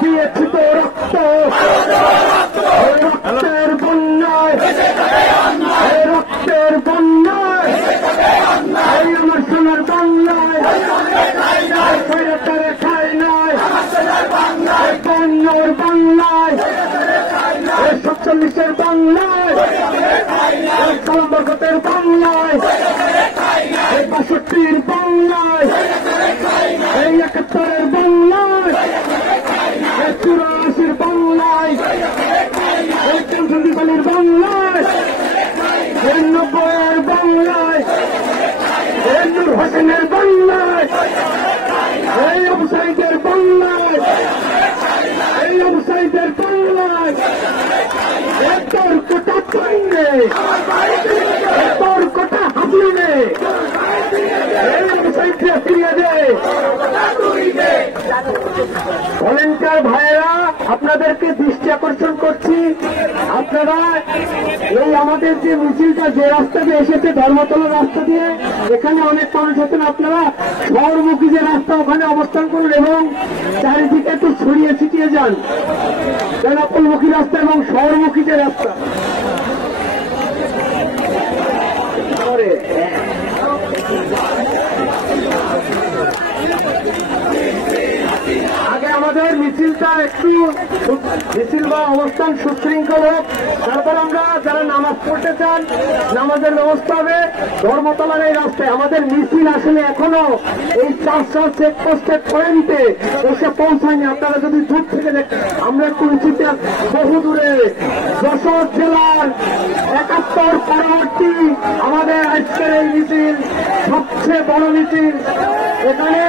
দিয়েছি তো রক্ত, রক্তের বন্যায়, রক্তের বন্যায়, এই আমার সোনার বাংলায় ফেরতারে খাই নাই, বন্যার বাংলায়, 47-এর বাংলায়, কলমবগতের বাংলায়, 62-র বাংলায়, এই 71-এর বাংলায়, 84-র বাংলায়, এই 65-র বাংলায়, 90-এর বাংলায়, নূর হোসেনের বাংলায়, এই আবু সাইদের বাংলায়, এই আবু সাইদের বাংলায়, তর্কটা পাইনে, তর্কটা হাসিনে, এই আবু সাইদকে ফিরিয়ে দে। ভলেন্টিয়ার ভাইয়েরা, আপনাদেরকে দৃষ্টি আকর্ষণ করছি, আপনারা এই আমাদের যে মিছিলটা যে রাস্তা দিয়ে এসেছে, ধর্মতলা রাস্তা দিয়ে, এখানে অনেক মানুষ আছেন, আপনারা শহরমুখী যে রাস্তা ওখানে অবস্থান করুন এবং চারিদিকে একটু ছড়িয়ে ছিটিয়ে যান, বেনাপোলমুখী রাস্তা এবং শহরমুখী যে রাস্তা। আগে আমাদের মিছিলটা একটু মিছিল বা অবস্থান সুশৃঙ্খল হোক, তারপর আমরা যারা নামাজ পড়তে চান নামাজের ব্যবস্থা হবে। ধর্মতলার এই রাস্তায় আমাদের মিছিল আসলে এখনো এই 4 চেকপোস্টের পয়েন্টে এসে পৌঁছায়নি। আপনারা যদি দূর থেকে দেখেন, আমরা একটু উচিত বহু দূরে যশোর জেলার 71 পরবর্তী আমাদের আজকের এই মিছিল সবচেয়ে বড় মিছিল। এখানে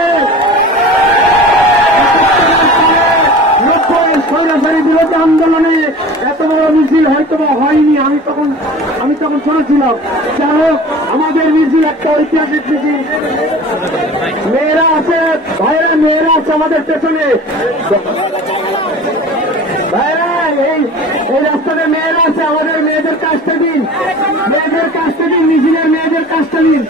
স্বৈরাচারী বিরোধী আন্দোলনে এত বড় মিছিল হয়তো বা হয়নি, আমি তখন শুনেছিলাম। যাই হোক, আমাদের মিছিল একটা ঐতিহাসিক মিছিল। মেয়েরা আছে, ভাইয়েরা মেয়েরা আছে আমাদের পেছনে, ভাইয়েরা এই রাস্তাতে মেয়েরা আছে, আমাদের মেয়েদের কাজটা দিন, মেয়েদের কাজটা দিন, মিছিলের মেয়েদের কাজটা দিন।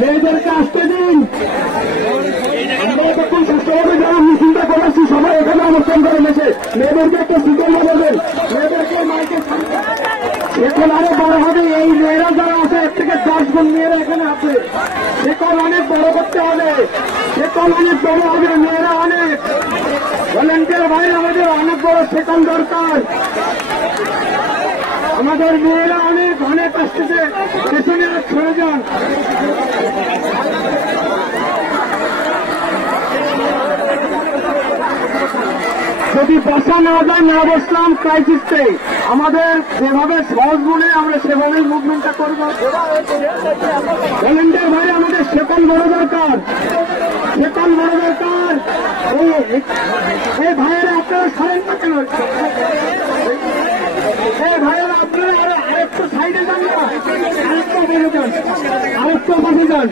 মেয়েদেরকে আসতে দিন। আমরা তখন সুস্থভাবে যারা মিছিলটা করেছি সবাই এখানে অবস্থান করে গেছে, মেয়েদেরকে একটা সুযোগ দেবেন, মেয়েদেরকে মাইকে এখন আরো বড় হবে। এই মেয়েরা যারা আছে, 1 থেকে 10 জন মেয়েরা এখানে আছে, সেকল অনেক বড় করতে হবে, সেকল অনেক বড় হবে, মেয়েরা অনেক ভলেন্টিয়ার ভাই, আমাদের অনেক বড় সেকল দরকার। আমাদের মেয়েরা অনেক অনেক আসতেছে, পেছনে আর সরে যান। যদি বসা না যায়, না বসলাম ক্রাইসিসে, আমাদের যেভাবে সহজ মনে আমরা সেভাবেই মুভমেন্টটা করবো। ভলেন্টিয়ার ভাই, আমাদের সেকল বড় দরকার, সেকল বড় দরকার। এই ভাইয়েরা আপনারা সরেন না কেন? এই ভাইয়েরা আপনারা আরেকটু সাইডে যান না, আরেকটু বেড়ে যান, আরেকটু বসে যান।